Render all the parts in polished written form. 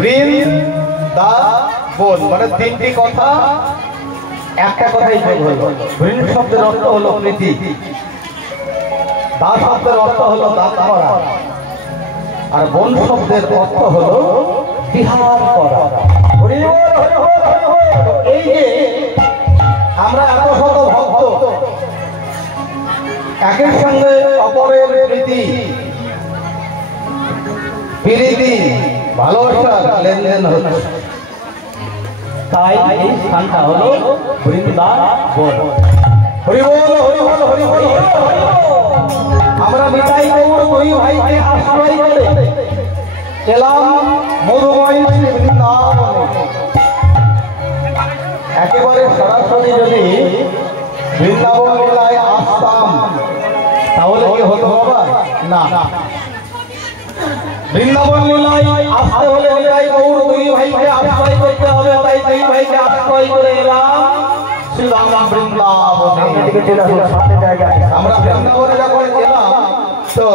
বৃন্দাবন মানে তিনটি কথা একটা কথাই যোগ হলো। বৃন্দ শব্দের অর্থ হলো প্রীতি, দা শব্দের অর্থ হলো দাঁত করা, আর বন শব্দের অর্থ হলো বিহার করা। এই যে আমরা এত শত ভক্ত একের সঙ্গে অপরের প্রীতি প্রীতি ভালোবাসার লেনদেন হচ্ছে, তাই এই স্থানটা হলো বৃন্দাবন। হরি বল হরি বল হরি বল। আমরা নিতাই গৌর দুই ভাইকে আশ্রয় করে এলাম মধুময় বৃন্দাবনে। একেবারে সরাসরি যদি বৃন্দাবন মেলায় আসতাম তাহলে কি হতো বাবা? না, বৃন্দাবন মেলায় আসতে হলে নিতাই গৌর দুই ভাইকে আশ্রয় করতে হবে। তাই দুই ভাইকে আশ্রয় করে এলাম আমরা বৃন্দাবনে যখন গেলাম তো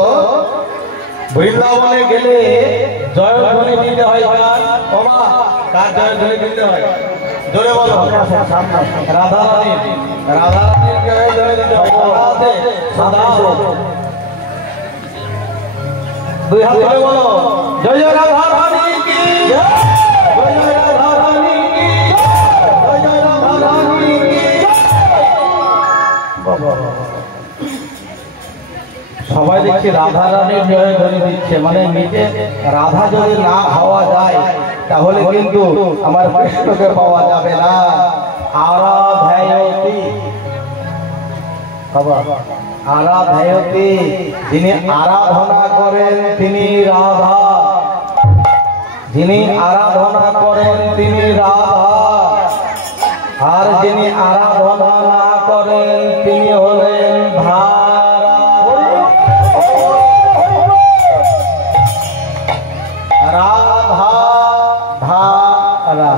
বৃন্দাবনে গেলে জয়ধ্বনি দিতে হয়। কার জয়ধ্বনি দিতে হয়? জোরে বলো। রাধা রানী, রাধা রানীর জয়ধ্বনি দিতে হয়। দুই হাত ধরে বলো, জয় জয় রাধা রানী কি, জয় জয় রাধা রানী কি, জয় জয় রাধা রানী কি। সবাই দেখছি রাধা রানীর জয়ধ্বনি দিচ্ছে, মানে নিজে রাধা যদি না হওয়া যায় তাহলে কিন্তু আমার কৃষ্ণকে পাওয়া যাবে না। আরাধায়তি আরাধায়তি, যিনি আরাধনা করেন তিনি রাধা, যিনি আরাধনা করেন তিনি রাধা, আর যিনি আরাধনা না করেন তিনি হলেন ধারা। রাধা ধারা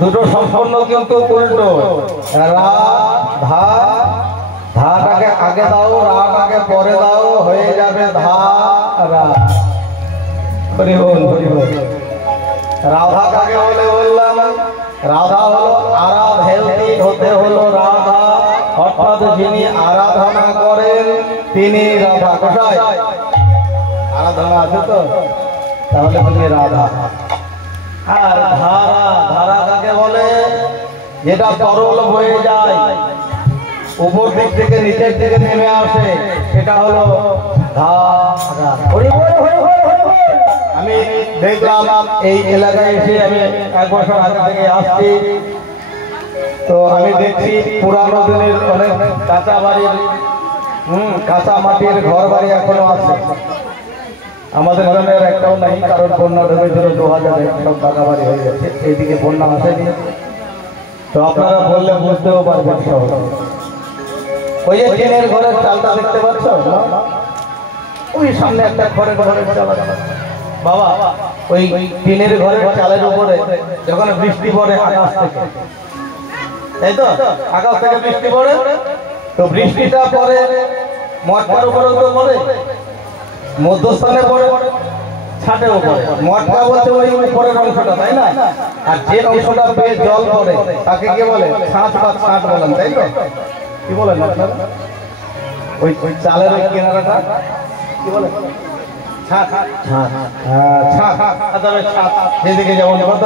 দুটো সম্পূর্ণ কিন্তু উল্টো। রাধা, ধাটাকে আগে দাও, রাটাকে পরে দাও, হয়ে যাবে ধারা। হরি বল হরি বল। রাধা কাকে বলে বললাম? রাধা হলো আরাধেয়তি, হতে হলো রাধা, অর্থাৎ যিনি আরাধনা করেন তিনি রাধা। কোথায় আরাধনা আছে তো? তাহলে বলি রাধা। আর ধারা, ধারা কাকে বলে? যেটা তরল বয়ে যায়, উপর দিক থেকে নিচের দিকে নেমে আসে, সেটা হলো ধারা। আমি দেখলাম এই এলাকায় এসে, আমি 1 বছর আগে থেকে আসছি, তো আমি দেখছি পুরানো দিনের অনেক কাঁচা বাড়ির কাঁচা মাটির ঘর বাড়ি এখনো আছে। আমাদের গ্রামের একটাও নাই, কারণ বন্যা ঢুকেছিল 2000 সব পাকা বাড়ি হয়ে গেছে, এইদিকে বন্যা আসেনি। তো আপনারা বললে বুঝতেও পারবেন সহজ। ওই যে টিনের ঘরের চালটা দেখতে পাচ্ছ, ওই সামনে একটা ঘরের চাল বাবা, ওই টিনের ঘরের চালের উপরে যখন বৃষ্টি পড়ে আকাশ থেকে, তাই তো আকাশ থেকে বৃষ্টি পড়ে, তো বৃষ্টিটা পরে মটকার উপরে তো পড়ে, মধ্যস্থানে পড়ে, ছাটেও পড়ে। মটকা বলতে ওই উপরের অংশটা, তাই না? আর যে অংশটা পেয়ে জল পড়ে তাকে কি বলে? ছাঁচ বা ছাঁট বলেন, তাই তো? কি বলেন আপনারা? ওই চালের ওই কিনারাটা কি বলে? ছাঁচ। যেদিকে যেমন দেখুন,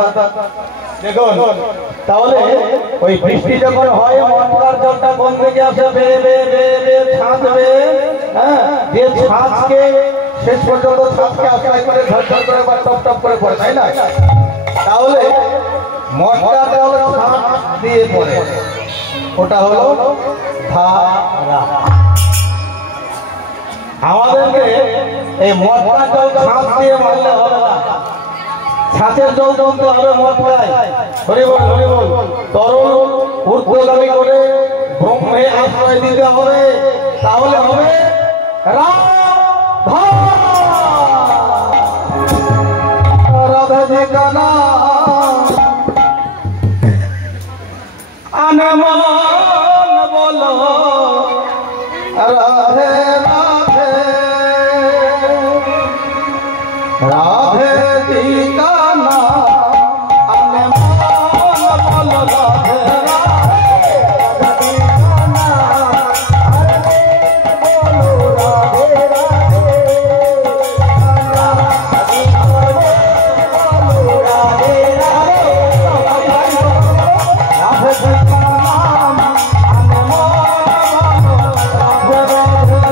তাহলে ওই বৃষ্টি যখন হয় মটকার জলটা কোন দিকে আসে? বেয়ে বেয়ে বেয়ে বেয়ে ছাঁচ বেয়ে, যে ছাঁচকে শেষ পর্যন্ত ছাঁচকে আশ্রয় করে ঝরঝর করে বা টপ টপ করে পড়ে, তাই না? তাহলে মটকাটা হলো ছাঁচ দিয়ে পড়ে, ওটা হলো ধারা। আমাদেরকে এই মটকা জল ছাঁচ দিয়ে মারলে হবে না, ছাঁচের জল জমতে হবে মটকায়। হরি বল হরি বল। তরল ঊর্ধ্বগামী করে ব্রহ্মে আশ্রয় দিতে হবে, তাহলে হবে রাধা। রাধা জি কা নাম আনে মন বলো রাধে রাধে, राधे जी का नाम अनमोल बोल राधे राधे राधे का नाम अनमोल बोलो राधे राधे राधे बोलो राधे राधे राधे जी का नाम अनमोल बोलो राधे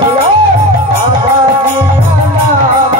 राधे राधा जी का नाम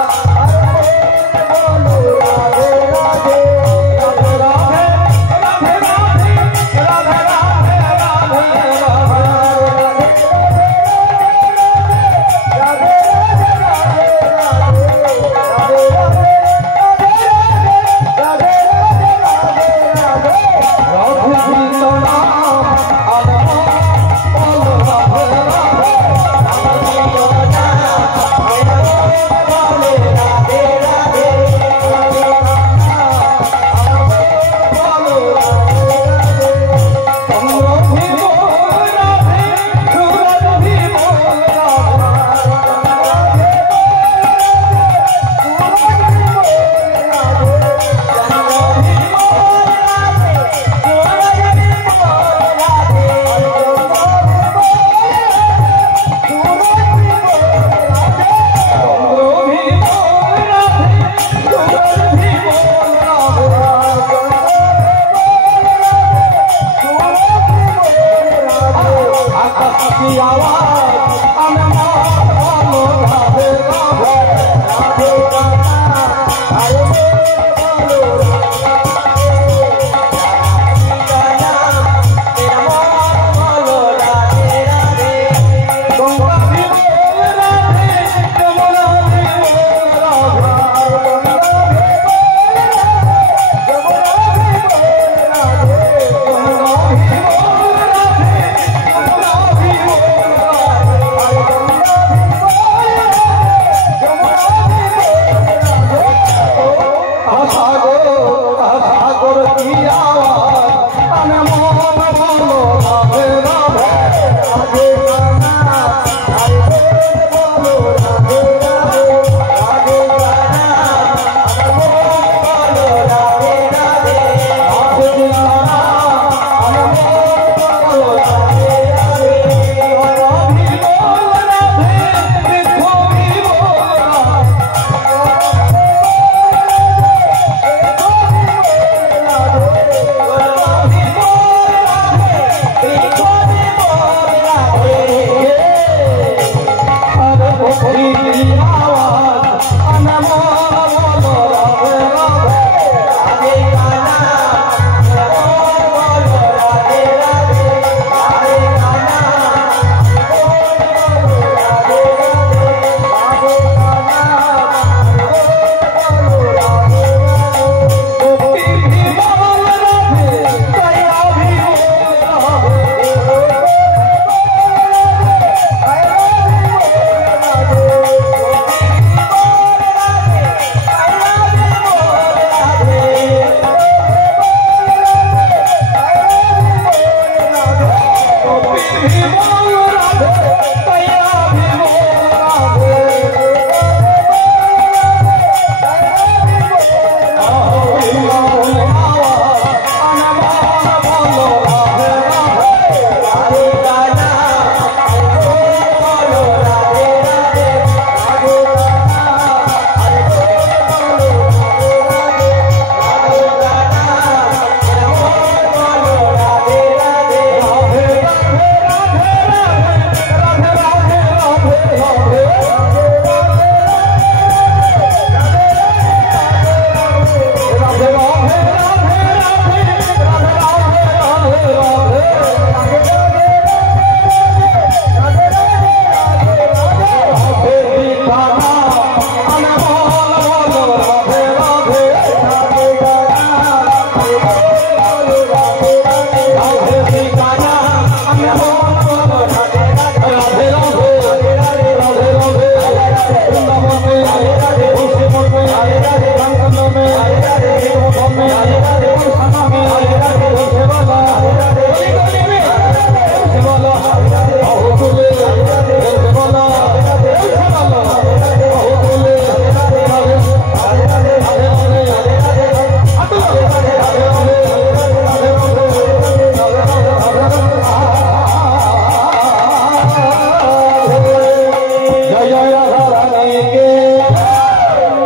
রানীকে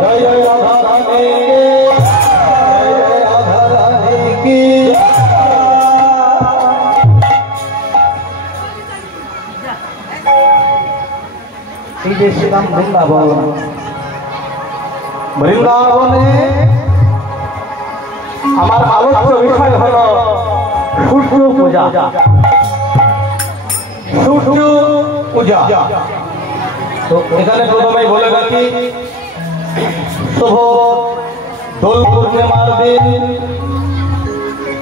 জয় জয় রাধা রানীকে জয় জয় রাধা রানীকে। এই যে শ্রীরাম বৃন্দাবন, বৃন্দাবনে আমার আলোচ্য বিষয় হল সূর্য পূজা। সূর্য পূজা তো এখানে প্রথমেই বলে রাখি, শুভ দোল পূর্ণিমার দিন,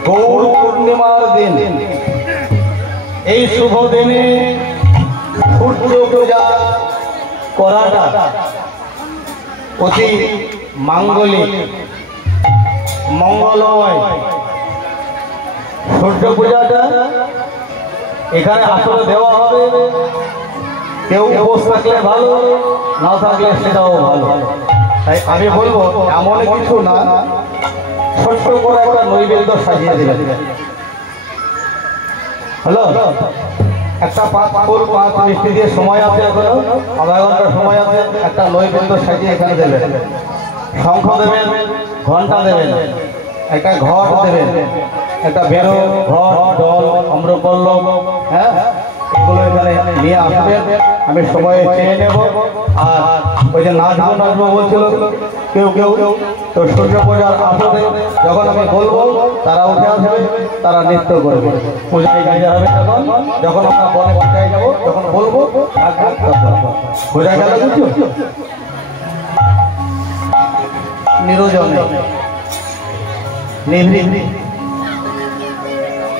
গৌর পূর্ণিমার দিন, এই শুভ দিনে সূর্য পূজা করাটা অতি মাঙ্গলিক, মঙ্গলময়। সূর্য পূজাটা এখানে আসলে দেওয়া হবে, কেউ উপোস থাকলে ভালো, না থাকলে সেটাও ভালো। তাই আমি বলবো এমন কিছু না, ছোট্ট করে একটা নৈবেদ্য সাজিয়ে দেবেন। হ্যালো, একটা 5 ফুল 5 মিষ্টি দিয়ে সময় আছে, এখনো আধা ঘন্টা সময় আছে, একটা নৈবেদ্য সাজিয়ে এখানে দেবেন। শঙ্খ দেবেন, ঘন্টা দেবেন, একটা ঘট দেবেন, একটা বেরো, ঘট, জল, আম্রপল্লব, হ্যাঁ, এগুলো এখানে নিয়ে আসবেন। আমি সময়ে চেয়ে নেব। আর ওই যে নাচবো বলছিল কেউ কেউ, তো সূর্য পূজার আসরে যখন আমি বলবো তারা উঠে আসবে, তারা নৃত্য করবে। পূজায় গাইতে হবে তখন, যখন আমরা বনে পূজায় যাবো তখন বলবো, বোঝা গেল কিছু? নিরজনে নিভৃতি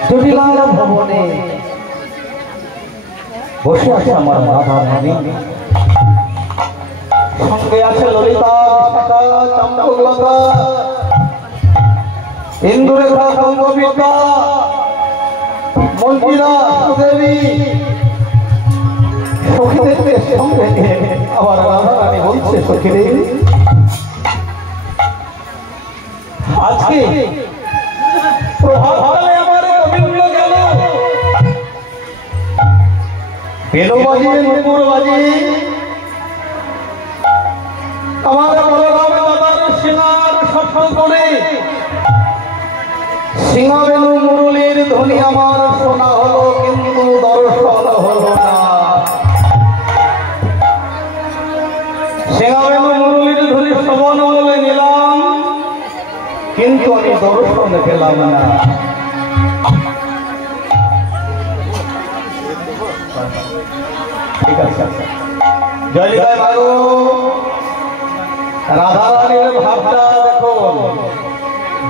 জটিলার ভবনে বসে আছে আমার রাধা রানী, সঙ্গে আছে ললিতা, বিশাখা, চম্পকলতা, ইন্দুরেখা, সঙ্গবিদ্যা, মন্দিরা, সুদেবী, সখীদের সঙ্গে নিয়ে আমার রাধা রানী বলছে, সখীরে আজকে প্রভাতকালে আমার রবীন্দ্র গেল, বেলো বাজিয়ে, নুপুর বাজিয়ে আমার বলরাম দাদার সিঙ্গার সফল করে, সিংহবেনু মুরলীর ধ্বনি আমার শোনা হলো, কিন্তু দর্শন হলো না। সিংহবেনু মুরলীর ধ্বনি শ্রবণ বলে নিলাম, কিন্তু আমি দর্শন পেলাম না। ঠিক আছে, জয় জয় বাবু। রাধা রানীর ভাবটা দেখো,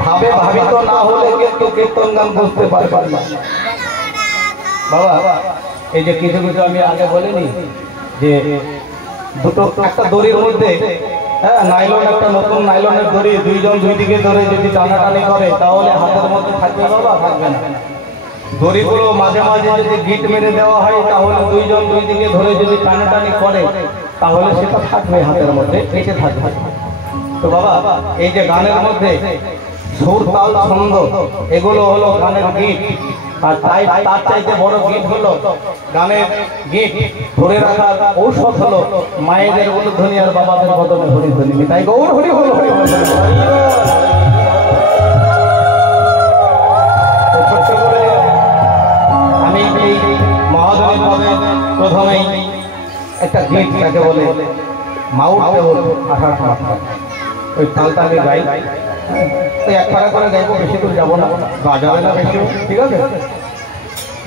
ভাবে ভাবিত না হলে কিন্তু কীর্তন গান বুঝতে পারবেন না বাবা। এই যে কিছু কিছু আমি আগে বলিনি যে দুটো একটা দড়ির মধ্যে, হ্যাঁ, নাইলন, একটা নতুন নাইলনের দড়ি, দুইজন দুই দিকে ধরে যদি টানাটানি করে তাহলে হাতের মধ্যে থাকবে বাবা, থাকবে না। দড়িগুলো মাঝে মাঝে যদি গিট মেরে দেওয়া হয় তাহলে দুইজন দুই দিকে ধরে যদি টানাটানি করে তাহলে সেটা থাকবে হাতের মধ্যে, এসে থাকবে। তো বাবা, এই যে গানের মধ্যে সুর, তাল, ছন্দ, এগুলো হলো গানের গীত। আর তার চাইতে বড় গীত হলো গানের গীত ধরে রাখার ঔষধ হলো মায়েদের উলুধ্বনি আর বাবাদের বদলে হরিধ্বনি। তাই গৌর হরি হল, হরি হল। আমি এই মহাজনের পদে প্রথমেই একটা গীত তাকে বলে মাউট দেউল 18 মাথা, ওই তালটা আমি গাই, ওই এক পারা করে গাইবো, বেশি দূর যাবো না, বাজাবে না বেশি, ঠিক আছে?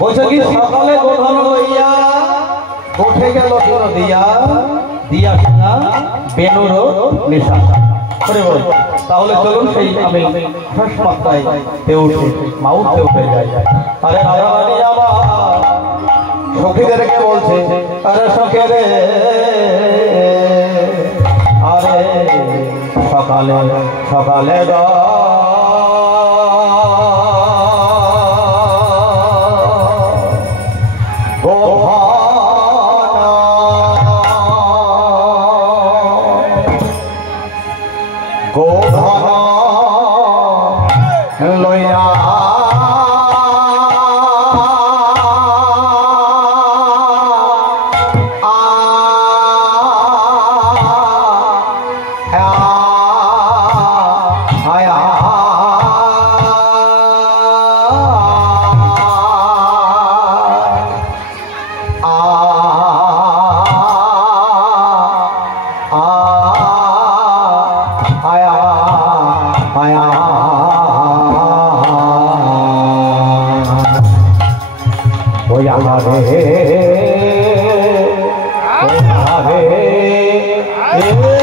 বলছে কি, সকালে গোধন লইয়া উঠে গেল দিয়া, দিয়া সিনা বেনুর নিশা করে বল। তাহলে চলুন সেই আমি শেষ মাত্রায় উঠে মাউটে উঠে যাই। আরে রাধা রানী আমার সখীদেরকে বলছে, আরে সখে রে, আরে সকালে সকালে Oh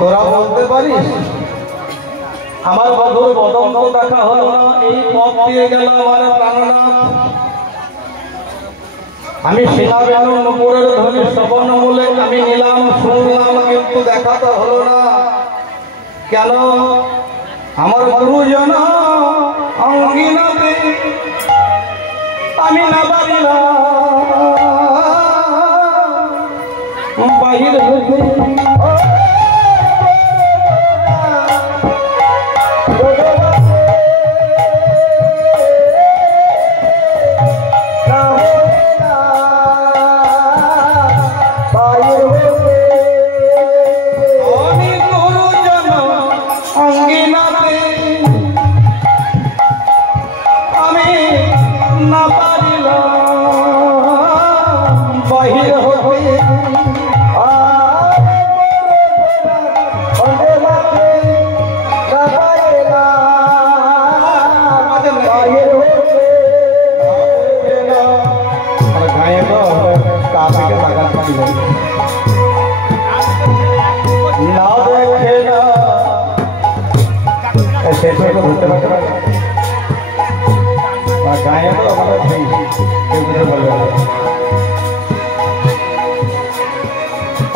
তোরা বলতে পারিস আমার বধুর বদন দেখা হলো না, এই পথ দিয়ে গেল আমার প্রাণনাথ। আমি সেনাবেনু নুপুরের ধ্বনি শ্রবণ মূলে আমি নিলাম শুনলাম, কিন্তু দেখা তো হলো না। কেন? আমার গুরুজন অঙ্গিনাতে আমি না পারিলাম বাহির হইতে।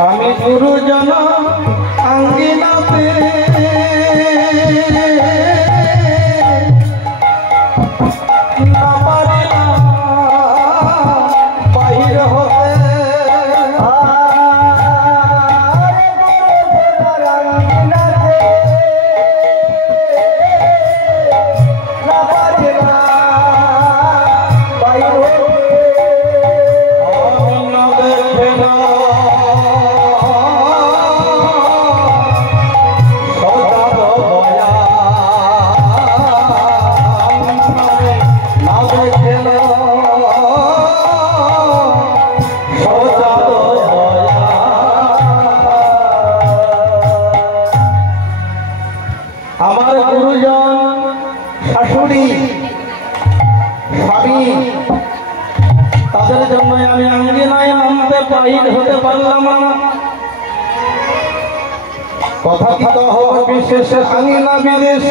আমি গুরুজন আঙ্গিনাতে না পারিলাম বাহির হতে। আমার গুরুজন শাশুড়ি স্বামী তাদের জন্য আমি আঙ্গিনায় নামতে বাহির হতে পারলাম না। কথা কি কহ বিশেষ আঙিনা বিদেশ,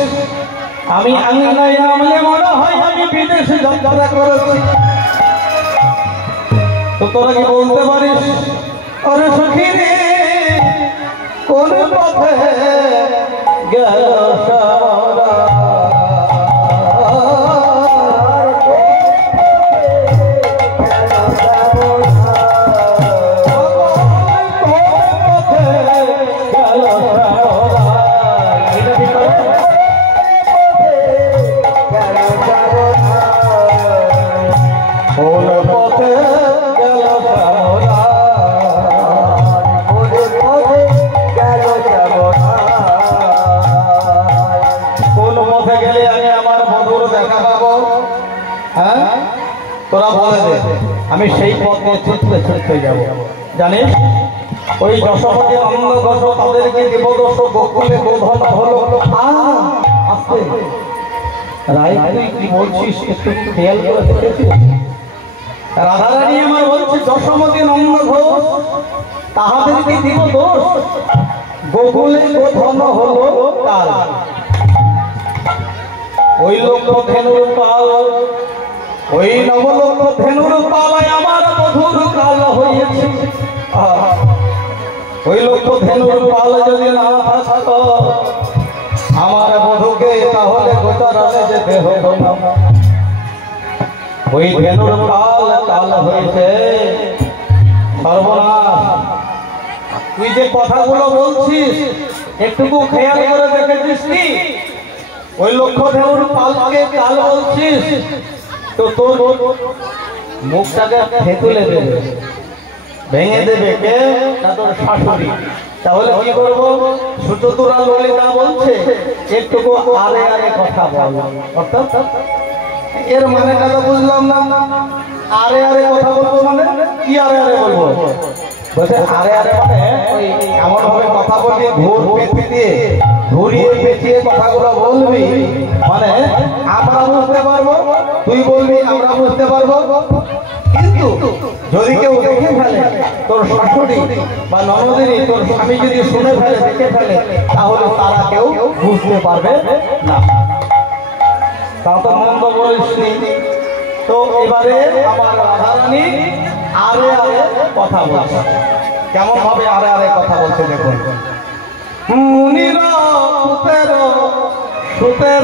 আমি আঙিনায় নামলে মনে হয় আমি বিদেশে যাত্রা করেছি। তো তোরা কি বলতে পারিস আরে সখী রে কোন পথে গেল সারা? তোরা বলে দে আমি সেই পথে ছুটতে ছুটতে যাব। জানিস ওই যশোমতী নন্দ ঘোষ তাদেরকে দেবদোষ গোকুলে গোধন হলো। আস্তে রাই তুই কি বলছিস একটু খেয়াল করে দেখেছিস? রাধারানী আমার বলছে যশোমতী নন্দ ঘোষ তাহাদেরকে দেবদোষ গোকুলে গোধন হলো কাল। ওই লোক ধেনুর পাল, ওই নবলোক ধেনুর পালায় আমার মধুর কাল হয়েছে। ওই লোক ধেনুর পাল যদি না থাকতো আমার বধূকে তাহলে গোচারণে যেতে হতো না। ওই ধেনুর পাল কাল হয়েছে সর্বনাশ। তুই যে কথাগুলো বলছিস একটুকু খেয়াল করে দেখেছিস কি? ওই লক্ষ্য ধেনুর পালকে কাল বলছিস তো তোর মুখটাকে ফেতুলে দেবে, ভেঙে দেবে কে? না তোর শাশুড়ি। তাহলে কি করবো? সুচতুরা ললিতা বলছে একটুকু আরে আরে কথা বল। অর্থাৎ এর মানেটা তো বুঝলাম না। আরে আরে কথা বলবো মানে কি? আরে আরে বলবো বলছে আরে আরে মানে ওই এমন ভাবে কথা বলবি ঘুর পেঁচিয়ে দিয়ে ঘুরিয়ে পেঁচিয়ে কথাগুলো বলবি, মানে আমরা বুঝতে পারবো, তুই বলবি আমরা বুঝতে পারবো। কিন্তু যদি কেউ দেখে ফেলে তোর শাশুড়ি বা ননদিনী তোর স্বামী যদি শুনে ফেলে দেখে ফেলে তাহলে তারা কেউ বুঝতে পারবে না। তা তো মন্দ বলিসনি। তো এবারে আমার রাধারানী আরে আরে কথা বলছে। কেমন ভাবে আরে আরে কথা বলছে দেখুন। মুনির পুতের সুতের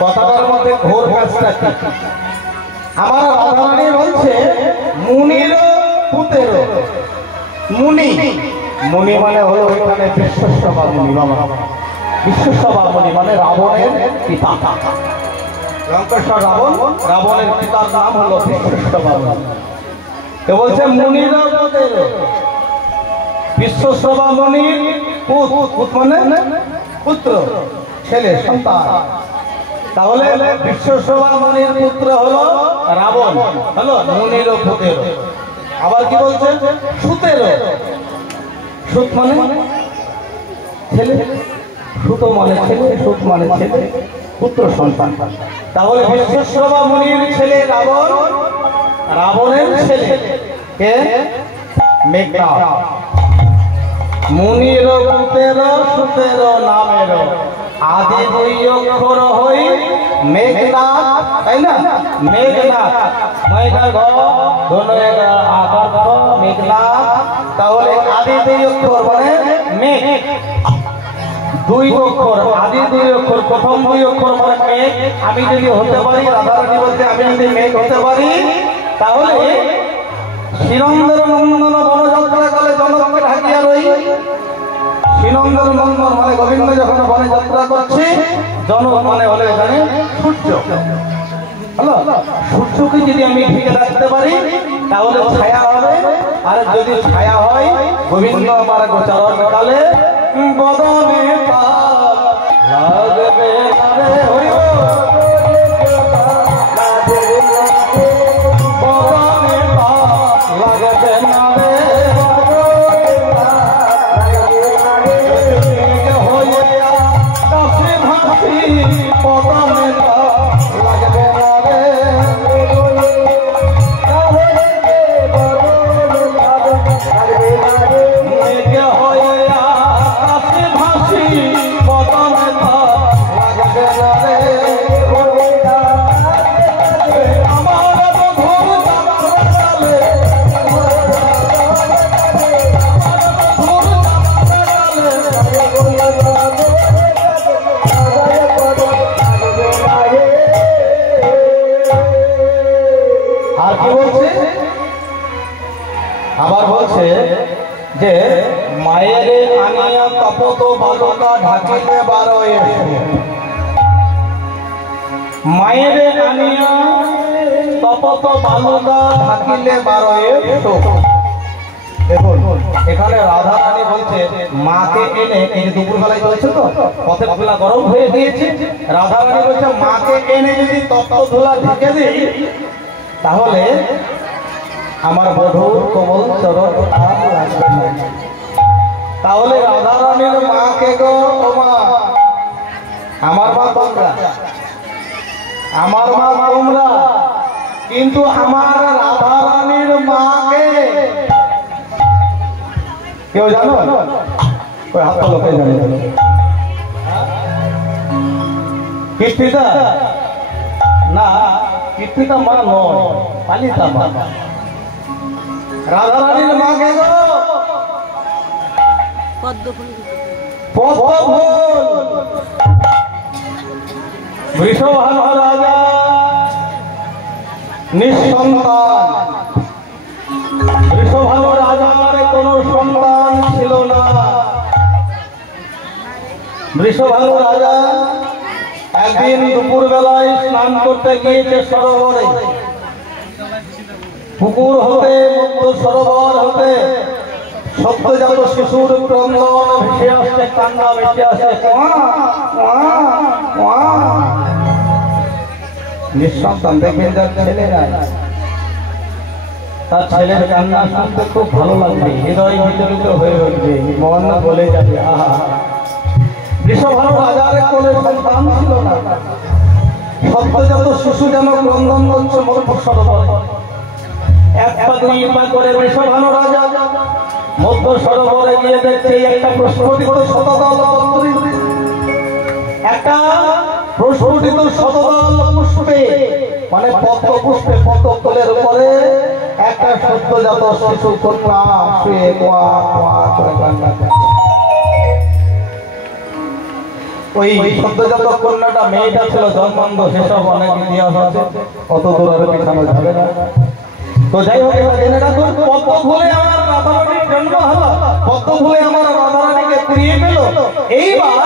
কথাটার মধ্যে ঘোর কাজটা কি? আমার রাধারানী বলছে মুনির পুতের। মুনি মুনি মানে হলো ওইখানে বিশ্বস্তবা মুনি। বাবা বিশ্বস্তবা মুনি মানে রাবণের পিতা। লঙ্কেশ্বর রাবণ, রাবণের পিতার নাম হলো বিশ্বস্তবা মুনি। তো বলছে মুনির পুতের, বিশ্বস্তবা মুনির পুত মানে পুত্র, ছেলে, সন্তান। তাহলে বিশ্বস্তবা মুনির পুত্র হলো রাবণ, হলো মুনির পুতের। আবার কি বলছে? সুতের। সুত মানে ছেলে, সুত মানে ছেলে, সুত মানে ছেলে, পুত্র সন্তান। তাহলে বিশ্বস্তবা মুনির ছেলে রাবণ, রাবণের ছেলে কে? মেঘনাদ। মুনির পুতের সুতের নামের আদি দুই অক্ষর হই মেঘনাথ, তাই না? মেঘনাথ মেঘনাথ আকার মেঘনাথ, তাহলে আদি দুই অক্ষর মানে মেঘ। দুই অক্ষর আদি দুই অক্ষর, প্রথম দুই অক্ষর মানে মেঘ। আমি যদি হতে পারি, রাধারানী বলতে আমি যদি মেঘ হতে পারি, তাহলে শ্রীনন্দের নন্দন বনযাত্রা কালে জনককে ঢাকিয়া রই। শ্রীনন্দের নন্দন মানে গোবিন্দ যখন বনে যাত্রা করছে, জনক মানে হলে এখানে সূর্য। হ্যালো, সূর্যকে যদি আমি ঢেকে রাখতে পারি তাহলে ছায়া হবে। আর যদি ছায়া হয়, গোবিন্দ আমার গোচরণ কালে বদনে লাগবে হরি আবার বলছে যে মায়ের আনিয়া তপত বালকা ঢাকিতে বারো এসো। মায়ের আনিয়া তপত বালকা ঢাকিলে বারো এসো। দেখুন এখানে রাধা রানী বলছে মাকে এনে, এই যে দুপুরবেলায় চলছে তো পথের ধুলা গরম হয়ে গিয়েছে, রাধা রানী বলছে মাকে এনে যদি তপ্ত ধুলা ঢেকে দিই তাহলে আমার বধূর কোমল চরণ লাগবে না। তাহলে রাধা রানীর মাকে গো মা, আমার মা তোমরা, আমার মা তোমরা, কিন্তু আমার রাধা রানীর মাকে কেউ জানো? ওই হাত লোকে জানে কীর্তিতা না, কীর্তিতা মা নয়, পালিতা মা। রাধা রানীর মাকে গো পদ্মফুল, বৃষভানু রাজা নিঃসন্তান। বৃষভানু রাজার কোনো সন্তান ছিল না। বৃষভানু রাজা একদিন দুপুর বেলায় স্নান করতে গিয়েছে সরোবরে। পুকুর হতে, মধ্য সরোবর হতে সদ্যজাত শিশুর ক্রন্দন ভেসে আসছে, কান্না ভেসে আসছে। নিঃসন্তান দেখে যার ছেলেরা, তার ছেলের কান্না শুনতে খুব ভালো লাগবে, হৃদয় বিচলিত হয়ে উঠবে, মন বলে যাবে আহা। বৃষভানু রাজার কোলে সন্তান ছিল না। সদ্যজাত শিশু যেন ক্রন্দন করছে মধ্য সরোবরে। এক পা দুই পা করে বৃষভানু রাজা মধ্য সরোবরে গিয়ে দেখছে একটা প্রস্ফুটিত শতদল পত্রী, একটা প্রস্ফুটিত শতদল পুষ্পে মানে পদ্ম পুষ্পে, পদ্ম ফুলের উপরে একটা সদ্যজাত শিশু কন্যা শুয়ে কোয়া কোয়া করে কান্না করছে। ওই সদ্যজাত কন্যাটা মেয়েটা ছিল জন্মান্ধ, সেসব অনেক ইতিহাস আছে, অত দূর আর পিছানো যাবে না। তো যাই হোক, এটা জেনে রাখুন, পদ্ম ফুলে আমার রাধারানীর জন্ম হলো, পদ্ম ফুলে আমার রাধারানীকে কুড়িয়ে পেল। এইবার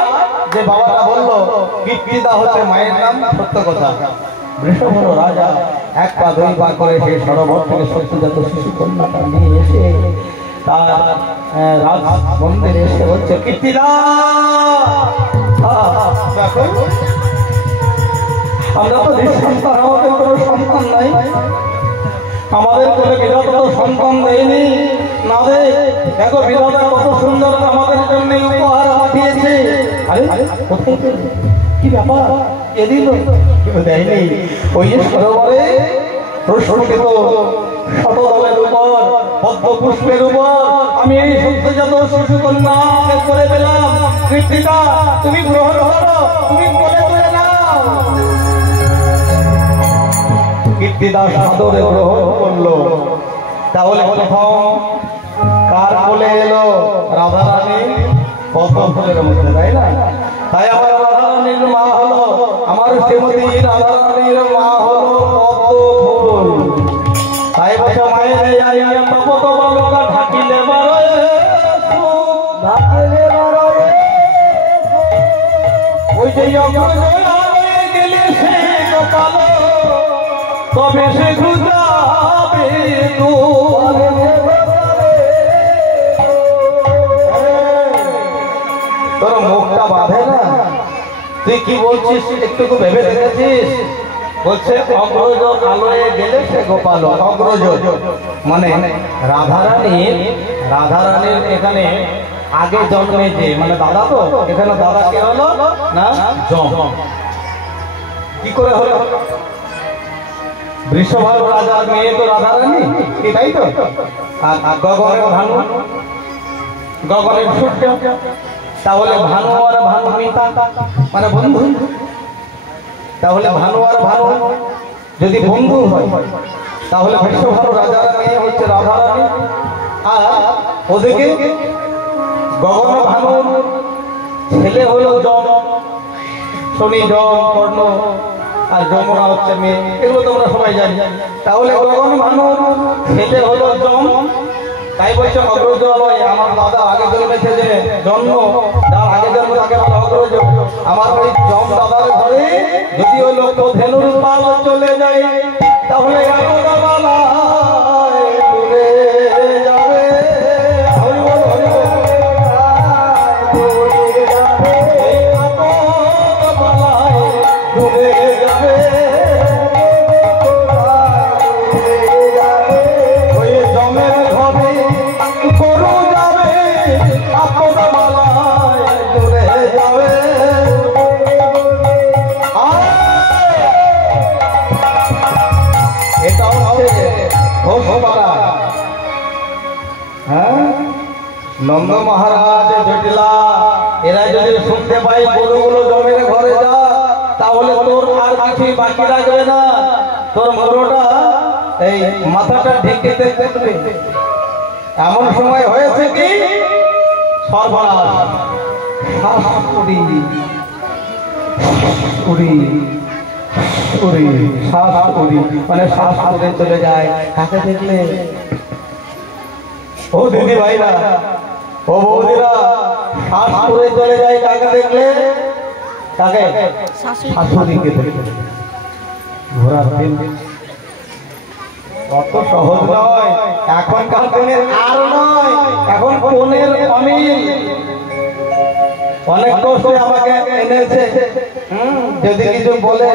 যে বাবাটা বললো কীর্তিদা হচ্ছে মায়ের নাম, সত্য কথা। বৃষভানু রাজা এক পা দুই পা করে সেই সরোবর থেকে সদ্যজাত শিশু কন্যাটা নিয়ে এসে তার রাজ মন্দিরে এসে হচ্ছে কীর্তিদা, আমরা তো নিঃসন্তান, আমাদের কোনো সন্তান নাই, আমাদের কোনো বিধাতা তো সন্তান দেয়নি না দে। দেখো বিধাতা কত সুন্দর আমাদের জন্য উপহার পাঠিয়েছে। আরে কোথায় কি ব্যাপার, কে দিল? কেউ দেয়নি। ওই যে সরোবরে প্রস্ফুটিত শতদলের উপর, পদ্ম পুষ্পের উপর আমি এই সদ্যজাত শিশু কন্যাকে করে পেলাম। কীর্তিদা তুমি গ্রহণ করো। তুমি কোলে তুলে নাও। কীর্তিদাস আদরে গ্রহণ করলো। তাহলে প্রথম কার কোলে এলো? রাধারানী কত ফুলের মধ্যে, তাই না? তাই আমার রাধারানীর মা হলো, আমার শ্রীমতী রাধারানীর মা হলো কত ফুল। তাই বছর মায়ের তপত বালকা ঢাকিলে বারোয় ঢাকিলে বারোয় ওই যে গেলে সে কপাল তবে সে খুঁজাবে তোর মুখটা বাঁধে না, তুই কি বলছিস একটু ভেবে দেখেছিস? বলছে অগ্রজ আলোয় গেলে সে গোপাল। অগ্রজ মানে রাধারানীর এখানে আগে জন্মে যে মানে দাদা, তো এখানে দাদা কে হলো না জম। কি করে হলো? বৃষভার রাজার মেয়ে তো রাধারানী, তাই তো? আর গগনের ভানু, গগনের সূর্য, তাহলে ভানু আর ভানু মিতা মানে বন্ধু। তাহলে ভানু আর ভানু যদি বন্ধু হয় তাহলে বৃষভার রাজার মেয়ে হচ্ছে রাধারানী, আর ওদিকে গগন ভানুর ছেলে হলো যম, শনি, যম, কর্ণ আর যমুনা হচ্ছে মেয়ে, এগুলো তোমরা সবাই জানি। তাহলে গগন ভানুর ছেলে হলো যম। তাই বলছে অগ্রজ আলোয়, আমার দাদা আগে জন্মেছে যে জন্ম, যার আগে জন্ম তাকে বলে অগ্রজ। আমার ওই যম দাদার ঘরে যদি ওই লোক ধেনুর পাল চলে যায় তাহলে দূরে যাবে। নন্দ মহারাজ জটিলা এরা যদি শুনতে পাই গরুগুলো জমের ঘরে যা, তাহলে তোর আর কিছু বাকি রাখবে না, তোর মরোটা এই মাথাটা ঢেকে দেখবে। এমন সময় হয়েছে কি সর্বনাশ, মানে শ্বাস করে চলে যায়। কাকে দেখলে? ও দিদি ভাইরা, ও বৌদিরা, শ্বাস করে চলে যায় কাকে দেখলে? কাকে? শাশুড়িকে দেখলে। ঘোরার দিন কত সহজ নয়, এখনকার দিনের আর নয়, এখন ফোনের অমিল। অনেক কষ্টে আমাকে এনেছে, যদি কিছু বলে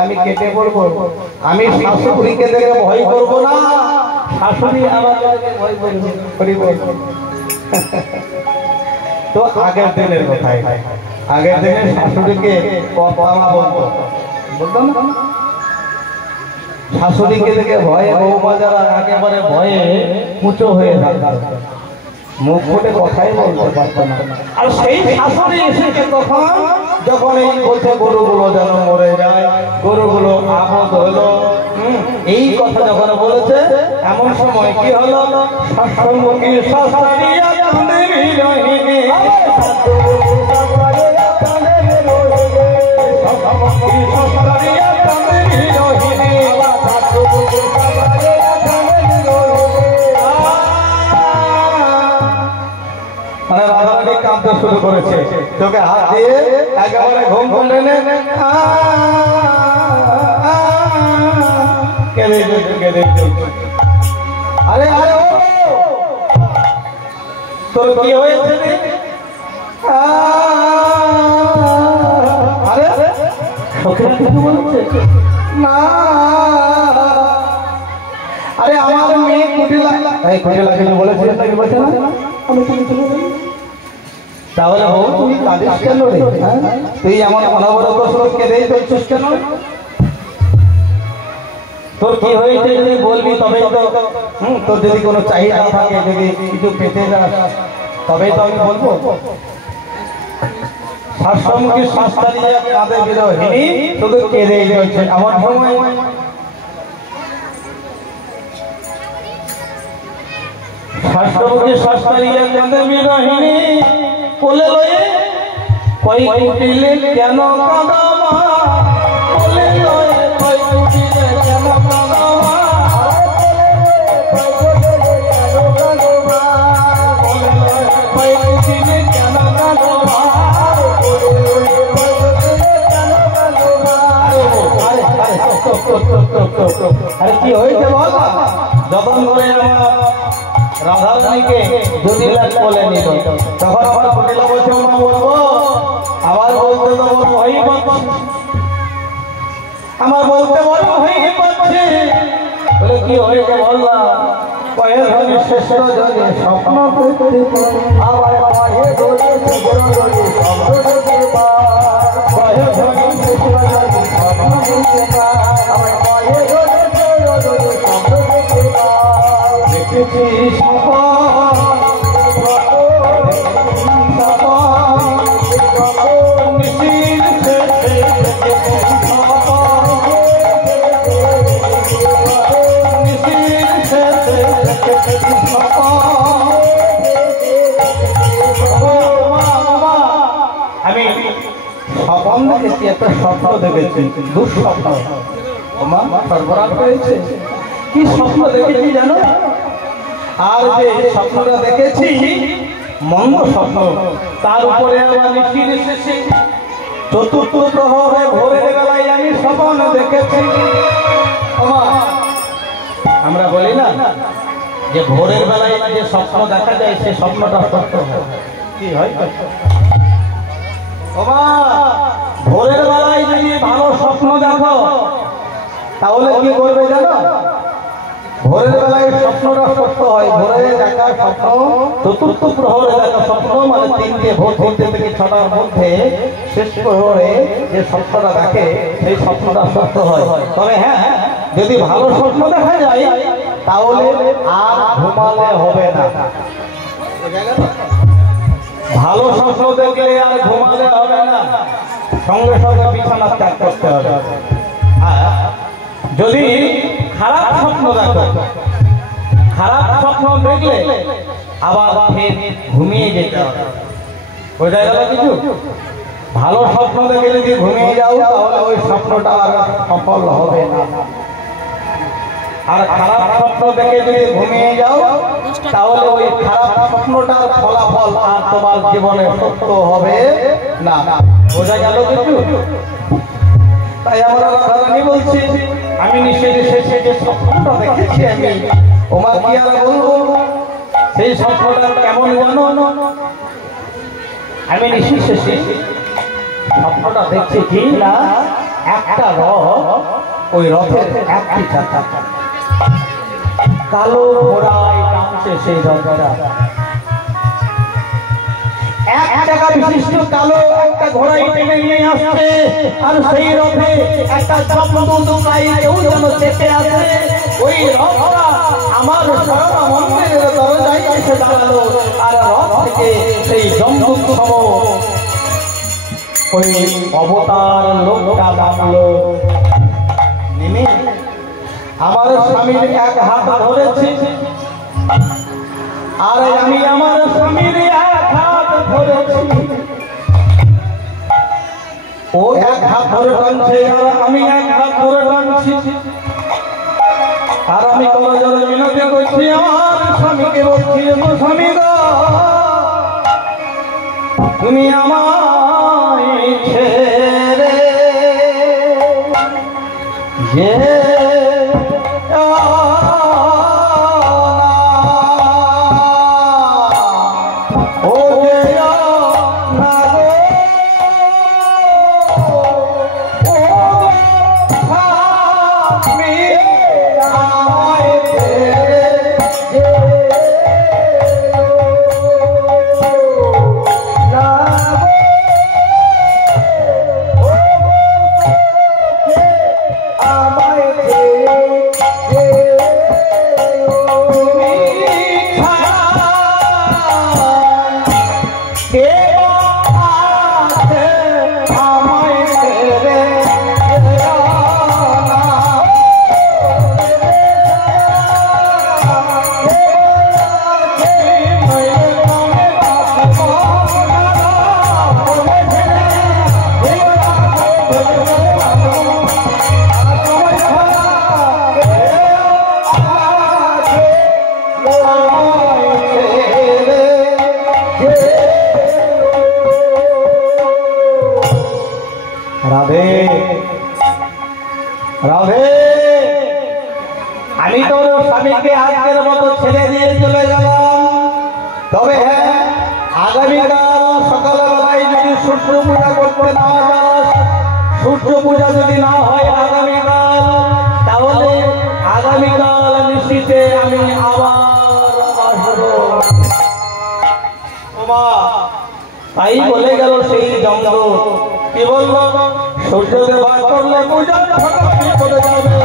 আমি কেটে পড়বো। আমি শাশুড়িকে দেখে ভয় করবো না, শাশুড়ি আমাকে ভয় করবে। তো আগের দিনের কথাই, আগের দিনের শাশুড়িকে বলতো না, শাশুড়িকে দেখে ভয়ে বৌমা যারা একেবারে ভয়ে উঁচু হয়ে থাকতো, মুখ ফুটে কথাই বলতে পারতো না। আর সেই শাশুড়ি এসেছে তখন যখন এই বলছে গরুগুলো যেন মরে যায়, গরুগুলো আপদ হলো, এই কথা যখন বলেছে, এমন সময় কি হলো? শাশুড়ি শাশুড়িয়া কাঁদে রহিনী, মানে রাধারানী কাঁদতে শুরু করেছে, তোকে হাত দিয়ে একেবারে ঘুম করে আরে আরে তোর কি হয়েছে? আরে কিছু বলছে না, আরে আমার মেয়ে কুটিলা, কুটিলা কিছু বলেছিলেন নাকি? বলছে না, তাহলে বউ তুই কাঁদিস কেন রে? তুই এমন অনবরত স্রোত কেঁদেই চলছিস কেন? তোর কি হয়েছে যদি বলবি তবেই তো, তোর যদি কোনো চাহিদা থাকে, যদি কিছু পেতে যাস তবেই তো আমি বলবো। হাস্যমুখী শাস্তা দিয়ে কাঁদে বিরহিনী শুধু কেঁদেই চলছে। আমার সময় হাস্যমুখী শাস্তা দিয়ে কাঁদে বিরহিনী কোলে লয়ে কই উঠিলে কেন কাঁদো মা, কোলে লয়ে কই উঠিলে কেন কাঁদো মা, কোলে লয়ে কই উঠিলে কেন কাঁদো মা, আরে কি হয়েছে বল? যখন করে রাধারানীকে 2 লাখ বলে নিল, তখন আমার ফুটিলা বলছে মা বলবো, আমার বলতে তো বড় ভয় পাচ্ছে, আমার বলতে বড় ভয় পাচ্ছে। বলে কি হয়েছে বললাম? কয়ে ধরে শ্রেষ্ঠ জনে স্বপ্ন দেখতে, আমার কয়ে ধরে শিবর জনে স্বপ্ন দেখতে, কয়ে ধরে শ্রেষ্ঠ জনে স্বপ্ন দেখতে, আমার কয়ে ধরে জনে স্বপ্ন দেখতে, দেখেছি স্বপ্ন আমি স্বপ্ন দেখেছি, একটা স্বপ্ন দেখেছি, দুঃস্বপ্ন সরবরাহ হয়েছে। কি স্বপ্ন দেখেছি জানো? আর যে স্বপ্নটা দেখেছি মন্দ স্বপ্ন, তার উপরে আবার নিশির শেষে চতুর্থ প্রহরে ভোরের বেলায় আমি স্বপ্ন দেখেছি। আমরা বলি না যে ভোরের বেলায় যে স্বপ্ন দেখা যায় সে স্বপ্নটা সত্য হয়। কি হয়? ভোরের বেলায় যদি ভালো স্বপ্ন দেখো তাহলে কি করবে জানো? ভোরের বেলায় স্বপ্নটা সত্য হয়। ভোরে দেখা স্বপ্ন, চতুর্থ প্রহরে দেখা স্বপ্ন, মানে ভোর 3টে থেকে 6টার মধ্যে শেষ প্রহরে যে স্বপ্নটা দেখে সেই স্বপ্নটা সত্য হয়। তবে হ্যাঁ, যদি ভালো স্বপ্ন দেখা যায় তাহলে আর ঘুমালে হবে না। ভালো স্বপ্ন দেখলে আর ঘুমালে হবে না, সঙ্গে সঙ্গে বিছানা ত্যাগ করতে হবে। যদি খারাপ স্বপ্ন দেখো, খারাপ স্বপ্ন দেখলে আবার ফের ঘুমিয়ে যেতে হবে। বোঝা গেল কিছু? ভালো স্বপ্ন দেখে যদি ঘুমিয়ে যাও তাহলে ওই স্বপ্নটা আর সফল হবে না। আর খারাপ স্বপ্ন দেখে যদি ঘুমিয়ে যাও তাহলে ওই খারাপ স্বপ্নটার ফলাফল আর তোমার জীবনে সত্য হবে না। বোঝা গেল কিছু? তাই আমরা রাধারানী বলছি, আমি নিশ্চয় শেষে যে স্বপ্নটা দেখেছি আমি ওমা কি আর বলবো, সেই স্বপ্নটা কেমন জানো? আমি নিশ্চয় শেষে স্বপ্নটা দেখছি কি না, একটা রথ, ওই রথের একটি চাকা, কালো ঘোড়ায় টানছে সেই রথটা। এক টাকা বিশিষ্ট কালো একটা ঘোড়ায় টেনে নিয়ে আসছে, আর সেই রথে একটা জমদূতকাই কেউ যেন চেপে আছে। ওই রথটা আমার সারা মন্দিরের দরজায় এসে দাঁড়ালো, আর রথ থেকে সেই জমদূত সম ওই অবতার লোকটা নামলো। নেমে আমার স্বামীর এক হাত ধরেছি, আর আমি আমার স্বামীর এক হাত ধরেছি। ও এক হাত ধরে টানছে আর আমি এক হাত ধরে টানছি, আর আমি করজোড়ে মিনতি করছি আমার স্বামীকে, বলছি তো স্বামী গো, তুমি আমায় ছেড়ে যে কে রাধে রাধে, আমি তো স্বামীকে আজকের মতো ছেড়ে দিয়ে চলে গেলাম। তবে হ্যাঁ, আগামীকাল সকালবেলায় যদি সূর্য পূজা করতে না যাস, সূর্য পূজা যদি না হয় আগামীকাল, তাহলে আগামীকাল নিশ্চিতে আমি আবার আসবো। তাই বলে গেল সেই যমদূত। কি বললো? সূর্যদেব করলে পূজা করে যাবে।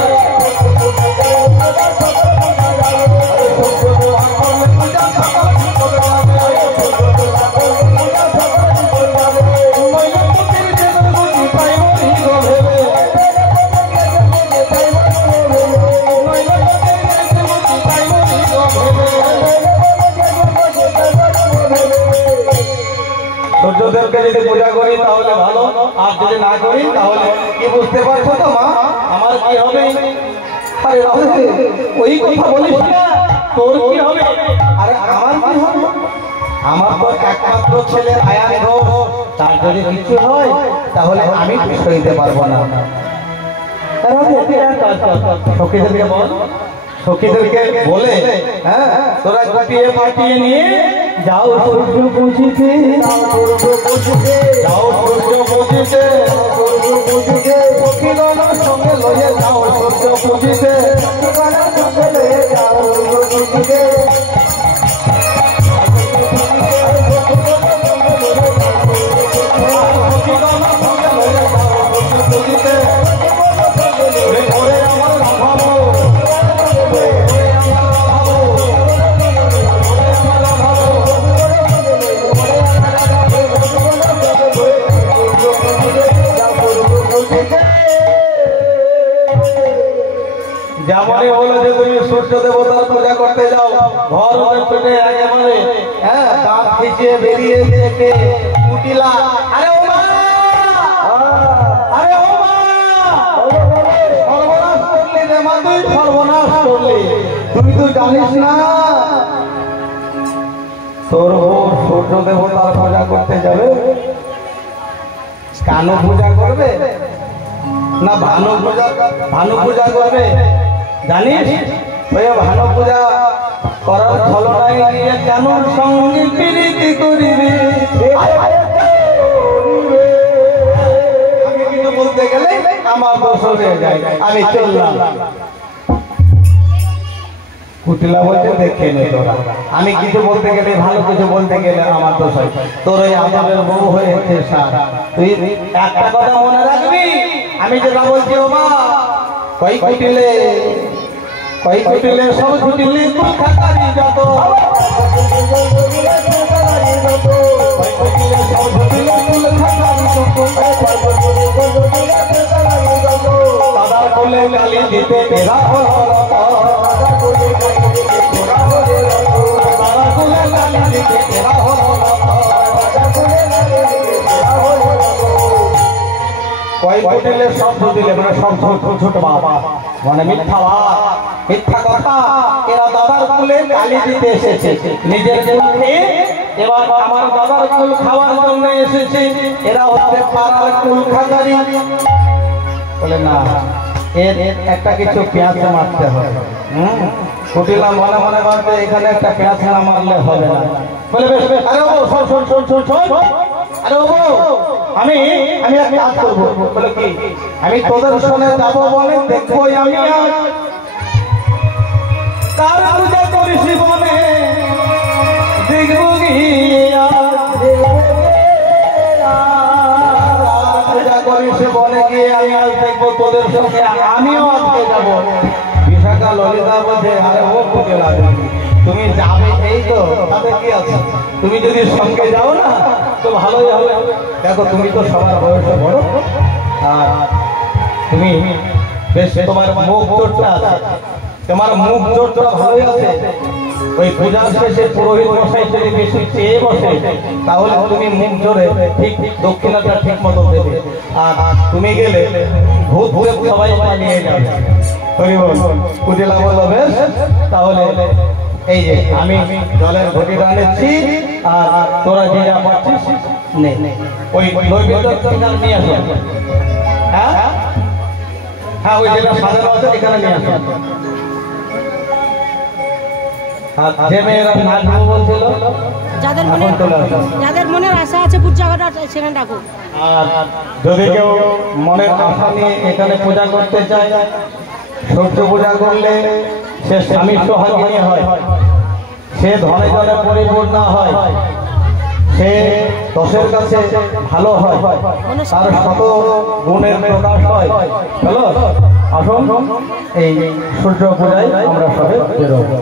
সূর্যদেবকে যদি পূজা করি তাহলে ভালো, আর যদি না করি তাহলে কি বুঝতে পারছো তো মা আমার কি হবে? আরে ওই কথা বলিস না, তোর কি হবে? আরে আমার কি হবে? আমার তো একমাত্র ছেলে আয়ান ঘোষ, তার যদি কিছু হয় তাহলে আমি সইতে পারবো না। সখীদেরকে বল, সখীদেরকে বলে হ্যাঁ তোরা গুটিয়ে পাঠিয়ে নিয়ে যাও সূর্য পুজিতে, যাও সূর্য পুজিতে, সখীগণের সঙ্গে লয়ে যাও সূর্য পুজিতে, সঙ্গে লয়ে যাও সূর্য পুজিতে। যেমনই বলে যে তুমি সূর্য দেবতার পূজা করতে যাও, ঘর পেটে একেবারে হ্যাঁ দাঁত খিচিয়ে বেরিয়ে দেখে কুটিলা, আরে ও মা, আরে ও মা, সর্বনাশ করলি রে মা, তুই সর্বনাশ করলি। তুই তো জানিস না তোর বউ সূর্য দেবতার পূজা করতে যাবে, কানু পূজা করবে না ভানু পূজা করবে? জানিস ওই ভানু পূজা করার ছলনায় গিয়ে কেন সঙ্গে প্রীতি করিবে? আমি কিছু বলতে গেলে আমার দোষ হয়ে যায়, আমি চললাম। কুটিলা বলতে দেখে নে তোরা, আমি কিছু বলতে গেলে ভালো কিছু বলতে গেলে আমার দোষ হয়। তোর ওই আদরের বউ হয়েছে তুই একটা কথা মনে রাখবি, আমি যেটা বলছি ও মা, কই কুটিলে সব ছুটিলে তুই খাতারি যত, দাদার কোলে গালি দিতে তেরা হল, দাদার কোলে গালি দিতে তেরা হল, কই কুটিলে সব ছুটিলে মানে সব ছোট বাবা মানে মিথ্যা কথা। এরা দাদার কুলে গালি দিতে এসেছে, নিজের কুলকে এবার আমার দাদার কুল খাওয়ার জন্য এসেছে। এরা হচ্ছে পাড়ার কুল খাজারি। বলে না, এর একটা কিছু পেঁয়াজ মারতে হবে। কুটিলা মনে মনে ভাবছে এখানে একটা পেঁয়াজ না মারলে হবে না। বলে বেশ বেশ, আরে ও শোন, আরে ও আমি এক কাজ করবো। বলে কি? আমি তোদের সঙ্গে যাবো বলে দেখবো আমি কার পূজা করিস বনে, দেখবো পূজা করিস বনে গিয়ে আমি আজ দেখবো তোদের সঙ্গে আমিও আজকে যাবো। বিশাখা ললিতা বলছে আরে ও পূজা লাগে তুমি যাবে, এই তো তাতে কি আছে, তুমি যদি সঙ্গে যাও না তো ভালোই হবে। দেখো তুমি তো সবার বয়সে বড়, আর তুমি বেশ তোমার মুখ জোরটা আছে, তোমার মুখ জোরটা ভালোই আছে। ওই পূজার শেষে পুরোহিত মশাই যদি বেশি চেয়ে বসে তাহলে তুমি মুখ জোরে ঠিক দক্ষিণাটা ঠিক মতো দেবে, আর তুমি গেলে ভূত ভূত সবাই পালিয়ে যাবে। কুটিলা বললো বেশ তাহলে এই যে আমি জলের ঘটিটা নিচ্ছি আর তোরা যে যা পাচ্ছিস নে ওই নৈবেদ্য এখানে নিয়ে আসো। হ্যাঁ হ্যাঁ ওই যেটা সাজানো আছে এখানে নিয়ে আসো। যে মেয়েরা নাচবো বলছিল যাদের মনের আশা আছে পূজা করার সেখানে ডাকুন। আর যদি কেউ মনের আশা নিয়ে এখানে পূজা করতে চায়, সূর্য পূজা করলে সে স্বামী সোহাগিনী হয়, সে ধনে জলে পরিপূর্ণ হয়, সে দশের কাছে ভালো হয়, তার শত গুণের প্রকাশ হয়। চলো আসুন এই সূর্য পূজায় আমরা সবাই বেরোবো।